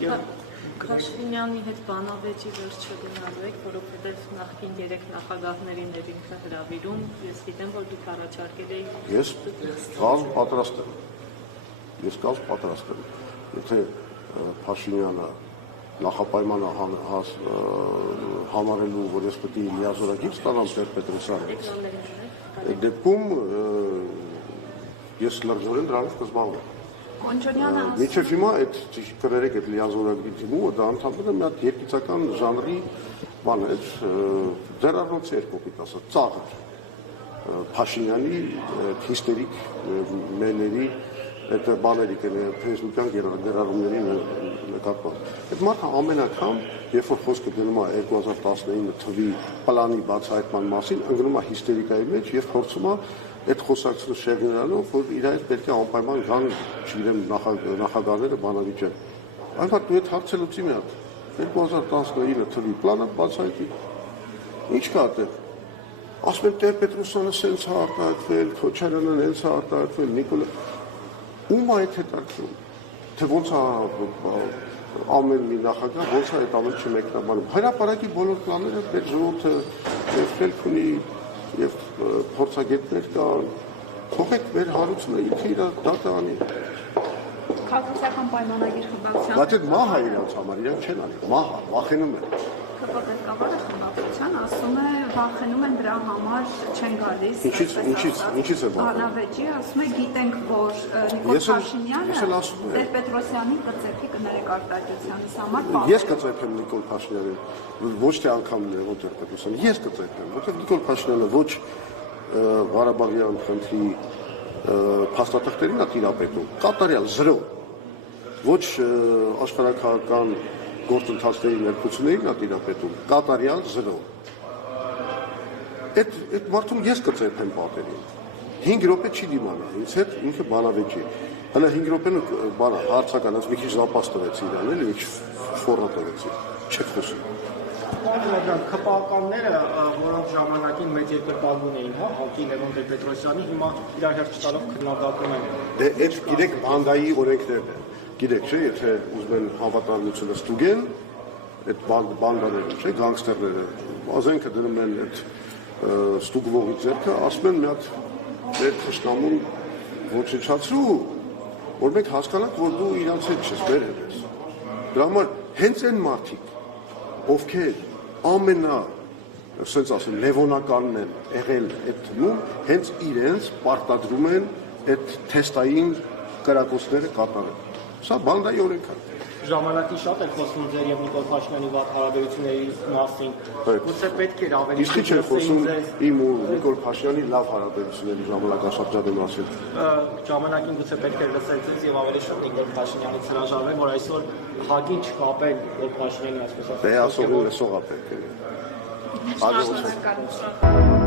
Փաշինյանի հետ բանավեճի վերջը գնալու եք, որովհետև նախկին 3 նախագահներին էր ինքը հրավիրում, ես գիտեմ, որ դուք առաջարկել եք։ Ես կալ պատրաստ եմ։ Եթե Փաշինյանը նախապայմանը համարելու, որ ես պետք է լիազորագիր ստանամ Տեր-Պետրոսյանից, այդ դեպքում ես լրջորեն դրանով կզբաղվեմ։ Մինչև հիմա այդ կրերեք այդ լիազորագրի դիմումը, դա ընդհանրապես մի հատ երկիցական ժանրի բան է, ձեր առնոց էր կոպիտ ասած, ծաղր Փաշինյանի հիստերիկ մեների այդ բաների ֆեյսբուքյան գրառումների նկատմամբ։ Այդ մարդը ամեն անգամ, երբ որ խոսքը գնում է 2019 թվի պլանի բացահայտման մասին, ընկնում է հիստերիկայի մեջ եւ փորձում է այդ խոսակցությունը շեղնելով, որ իր հետ պետք է անպայման գան, չգիտեմ, նախագահները բանավիճեն։ Այնքան դու այդ հարցը լուծի մի հատ 2019 թվի պլանը բացահայտի։ Ինչ կա այդտեղ։ Ասում են Տեր-Պետրոսյանը սենց է արտահայտվել, Քոչարյանը հենց է արտահայտվել, Նիկոլա։ Ում է այդ հետաքրքրում։ Թե ոնց է ամեն մի նախագահ ոնց է այդ ամեն ինչը մեկնաբանում։ Հրապարակի բոլոր պլանները պետք ժողովուրդը խելք ունի եւ փորձագետներ կան, թողեք մեր հարությունը ինքը իր դատը անի։ Քաղաքական պայմանագիր խմբակցության։ Բայց այդ մահա իրանց համար, իրանք չեն անի, մահա, վախենում են։ ԿՊ-ղեկավարը խմբակցության ասում է, վախենում են դրա համար չեն գալիս։ Ինչից է վախենում։ Բանավեճի ասում է, գիտենք, որ Նիկոլ Փաշինյանը Տեր-Պետրոսյանի կծեփի կներեք արտադրությանից համար։ Ես կծեփեմ Նիկոլ Փաշինյանին, ոչ թե անգամ Տեր-Պետրոսյանը, ես կծեփեմ, որովհետև Նիկոլ Փաշինյանը ոչ Ղարաբաղյան խնդրի փաստաթղթերին է տիրապետում, կատարյալ 0, ոչ աշխարհաքաղաքական գործընթացների ներկայացումներին է տիրապետում, կատարյալ 0։ Այդ մարդուն ես կծեփեմ պատերին։ 5 րոպե չի դիմանա, ինձ հետ ինքը բանավեճի։ Հələ 5 րոպեն բանը հարցական, ասում մի քիչ զապաս տվեցի իրան, էլի մի քիչ ֆորմա տվեցի։ Չեք խոսում։ Ջան, ԿՊԱ-կանները, որոնք ժամանակին մեծ երկրպագուն էին, հա, հակի Լևոն Տեր-Պետրոսյանի, հիմա իրար հետ չտալով քննադատում են։ Դե այդ գիտեք բանդայի օրենքներն են։ Գիտեք, չէ, եթե ուզում են հավատարմությունը ստուգեն, այդ բանդաները, չէ, գանգստերները, ազենքը դնում են այդ ստուգվողի ձեռքը, ասում են մի հատ այդ թշնամուն ոչնչացրու, որ մենք հասկանանք, որ դու իրանց հետ չես, մեր հետ ես։ Դրա համար հենց այն մարդիկ, ովքեր ասենց ասեմ, լևոնականն են եղել այդ թվում, հենց իրենց պարտադրում են այդ թեստային կրակոցները կատարել։ Սա բանդայի օրենք է։ Ժամանակին շատ էր խոսում ձեր եւ Նիկոլ Փաշինյանի վատ հարաբերությունների մասին։ Գուցե պետք էր ավելի Իսկ չէ խոսում իմ ու Նիկոլ Փաշինյանի լավ հարաբերությունների ժամանակաշրջանի մասին։ Ժամանակին գուցե պետք էր լսել ձեզ եւ ավելի շատ Նիկոլ Փաշինյանից հրաժարվել, որ այսօր հագին չկապեն Նիկոլ Փաշինյանի այսպես ասած։ Դե ասողը լսողա պետք է։ Շնորհակալություն։